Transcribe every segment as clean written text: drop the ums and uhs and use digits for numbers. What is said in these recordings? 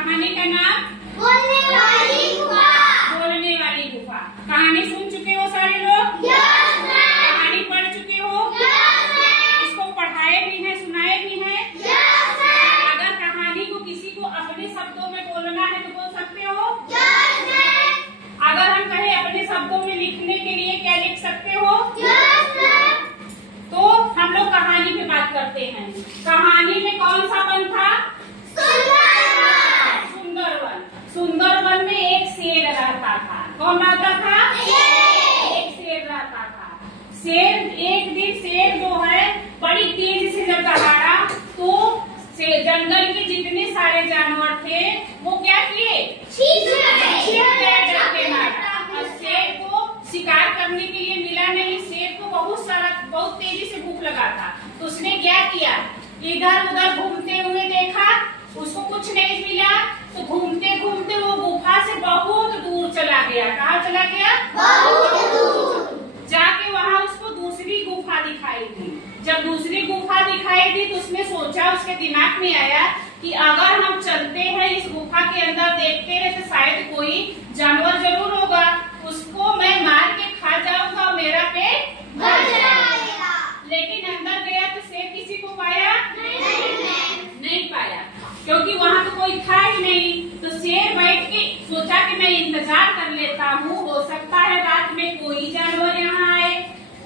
कहानी का नाम बोलने वाली गुफा। बोलने वाली गुफा। कहानी सुन चुके हो सारे लोग? Yes ma'am. कहानी पढ़ चुके हो? Yes ma'am. इसको पढ़ाए भी हैं, सुनाए भी हैं? Yes ma'am. अगर कहानी को किसी को अपने शब्दों में बोलना है तो बोल सकते हो? Yes ma'am. अगर हम कहें अपने शब्दों में लिखने के लिए क्या लिख सकते हो? Yes ma'am. तो हम लोग कहानी पे बात करते हैं। कहानी में कौन सा वन था? सुंदरवन। सुंदरवन। सुंदरवन में एक शेर रहता था। कौन रहता था? एक शेर रहता था। एक दिन शेर जो है बड़ी तेज से जब दहाड़ा तो जंगल के जितने सारे जानवर थे वो क्या किए? और शेर को शिकार करने के लिए मिला नहीं। शेर को बहुत तेजी से भूख लगा था तो उसने क्या किया? इधर उधर घूमते हुए देखा, उसको कुछ नहीं मिला तो घूमते घूमते वो गुफा से बहुत दूर चला गया। कहाँ चला गया? बहुत दूर। जाके वहाँ उसको दूसरी गुफा दिखाई दी। जब दूसरी गुफा दिखाई दी तो उसने सोचा, उसके दिमाग में आया कि अगर हम चलते हैं इस गुफा के अंदर देखते हैं तो शायद कोई जानवर जरूर होगा, उसको मैं मार के खा जाऊंगा और मेरा पेट भर जाएगा। लेकिन अंदर गया तो शेर किसी को पाया? नहीं पाया, क्योंकि वहाँ तो कोई था ही नहीं। तो शेर बैठ के सोचा कि मैं इंतजार कर लेता हूँ, हो सकता है रात में कोई जानवर यहाँ आए।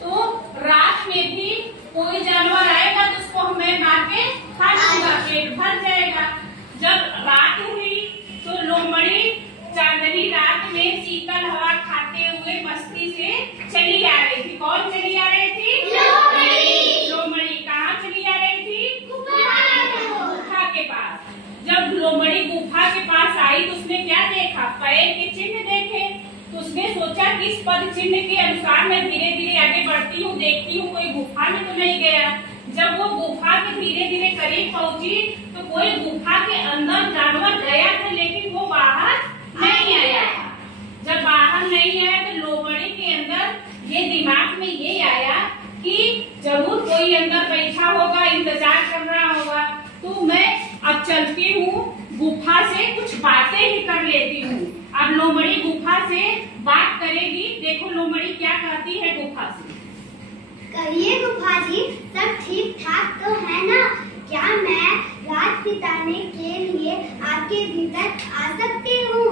तो रात में भी कोई जानवर आएगा तो उसको मैं मार के खा लूंगा, पेट भर जाएगा। जब रात हुई तो लोमड़ी चांदनी रात में शीतल हवा खाते हुए मस्ती से चली आ रही थी। कौन चली आ रही थी? लोमड़ी। कहाँ चली आ रही थी? गुफा के पास। जब लोमड़ी गुफा के पास आई तो उसने क्या देखा? पैर के चिन्ह देखे। तो उसने सोचा कि इस पद चिन्ह के अनुसार मैं धीरे धीरे आगे बढ़ती हूँ, देखती हूँ कोई गुफा में तो नहीं गया। जब वो गुफा के धीरे धीरे करीब पहुंची तो कोई गुफा के अंदर जानवर गया था लेकिन वो बाहर नहीं आया था। जब बाहर नहीं आया तो लोमड़ी के अंदर ये दिमाग में ये आया कि जरूर कोई अंदर बैठा होगा, इंतजार कर रहा होगा। तो मैं अब चलती हूँ, गुफा से कुछ बातें ही कर लेती हूँ। अब लोमड़ी गुफा से बात करेगी। देखो लोमड़ी क्या कहती है गुफा से। कहिए गुफा जी, सब ठीक ठाक तो है ना? क्या मैं रात बिताने के लिए आपके भीतर आ सकती हूँ?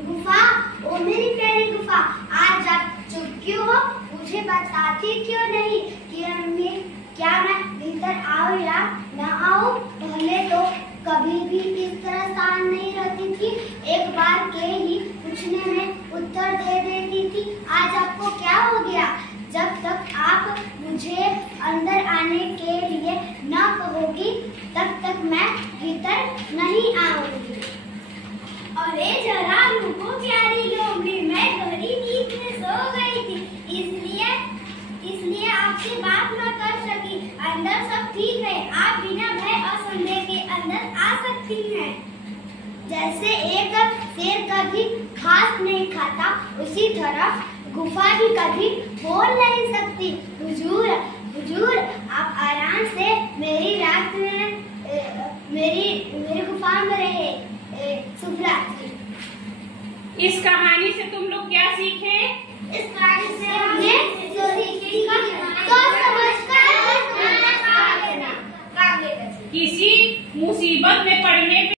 गुफा, ओ मेरी प्यारी गुफा, आज आप चुप क्यों हो? मुझे बताती क्यों नहीं कि क्या मैं भीतर आऊँ या न आऊँ? पहले तो कभी भी इस तरह शांत नहीं रहती थी, एक बार के ही पूछने में उत्तर दे देती थी। आज आपको क्या हो गया? जब तक आप मुझे अंदर आने के लिए न कहोगी तब तक मैं भीतर नहीं आऊंगी। अरे जरा रुको प्यारी लोमड़ी, मैं गहरी नींद में सो गई थी, इसलिए आपसे बात न कर सकी। अंदर सब ठीक है, आप बिना भय और संदेह के अंदर आ सकती हैं। जैसे एक शेर कभी घास नहीं खाता, उसी तरह गुफा भी कभी बोल नहीं सकती। हुजूर, आप आराम से मेरी रात में मेरी गुफा में रहे। शुभ रात्रि। इस कहानी से तुम लोग क्या सीखे? इस कहानी से हमने किसी मुसीबत में पड़ने